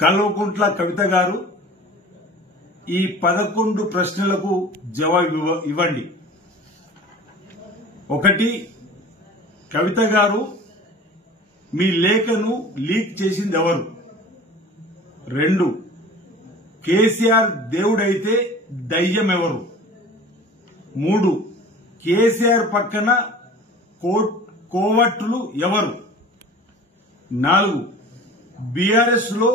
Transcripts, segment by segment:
కల్వకుంట్ల కవిత గారు ఈ 11 ప్రశ్నలకు జవాబు ఇవ్వండి. 1. కవిత గారు మీ లేఖను లీక్ చేసింది ఎవరు? 2. కేసీఆర్ దేవుడైతే దయ్యం ఎవరు? 3. కేసీఆర్ పక్కన కోవట్లు ఎవరు? 4. బీఆర్ఎస్ లో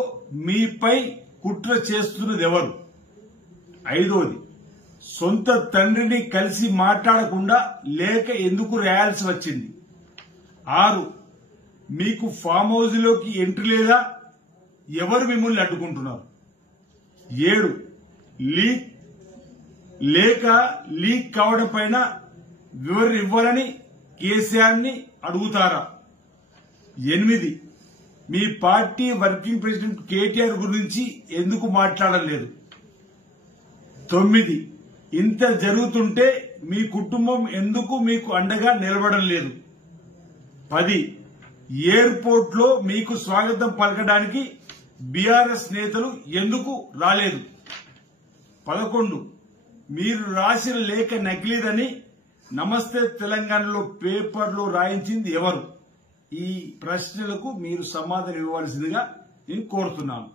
మీపై కుట్ర చేస్తున్నది ఎవరు? 5. సొంత తండ్రిని కలిసి మాట్లాడకుండా లేఖ ఎందుకు రాయాల్సి వచ్చింది? 6. మీకు ఫామ్ హౌస్ లోకి ఎంట్రీ లేదా? ఎవరు మిమ్మల్ని అడ్డుకుంటున్నారు? 7. లేఖ లీక్ కావడం పైన వివరణ ఇవ్వాలని కేసీఆర్ ని అడుగుతారా? 8. మీ పార్టీ వర్కింగ్ ప్రెసిడెంట్ కేటీఆర్ గురించి ఎందుకు మాట్లాడలేదు? 9. ఇంత జరుగుతుంటే మీ కుటుంబం ఎందుకు మీకు అండగా నిలబడడం లేదు? 10. ఎయిర్పోర్ట్ లో మీకు స్వాగతం పలకడానికి బీఆర్ఎస్ నేతలు ఎందుకు రాలేదు? 11. మీరు రాసిన లేఖ నకిలీదని నమస్తే తెలంగాణలో పేపర్లో రాయించింది ఎవరు? ఈ ప్రశ్నలకు మీరు సమాధానం ఇవ్వాల్సిందిగా నేను కోరుతున్నాను.